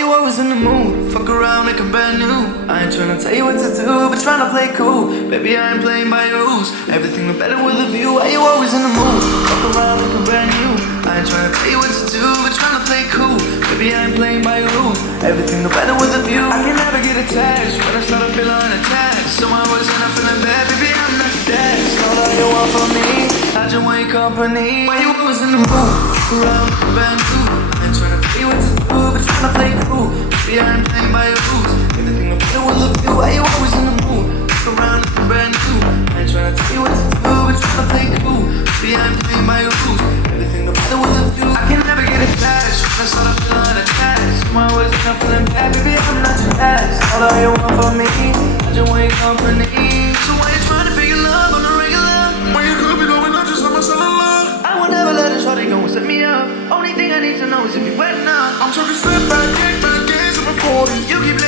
you always in the mood? Fuck around like I'm brand new. I ain't tryna tell you what to do, but tryna play cool. Baby, I ain't playing by your rules. Everything look better with a view. Why you always in the mood? Fuck around like I'm brand new. I ain't tryna tell you what to do, but tryna play cool. Baby, I ain't playing by your rules. Everything look better with a view. I can never get attached when I start to feel unattached. So I was in a feeling bad, baby, I'm not your dad. It's not all you want from me. I just want your company. Why you always in the mood? Fuck around like I'm brand new. I ain't tryna tell you what to do, but tryna play cool. Baby, I ain't playing by your rules. Everything look better with a view. Why you always in the mood? Fuck around like I'm brand new. I ain't tryna tell you what to do, but tryna play cool. Baby, I ain't playing by your rules. Everything look better with a view. I can never get attached when I start to feel unattached. So I was not feeling bad, baby, I'm not your ass. All that you want from me, I just want your company. So why you tryna figure love on the regular? When you could be going out just on my cellular. I will never let this shorty go and set me up. Only thing I need to know is if you wet enough. I'm talking step back, kick back, gaze on my 40. You keep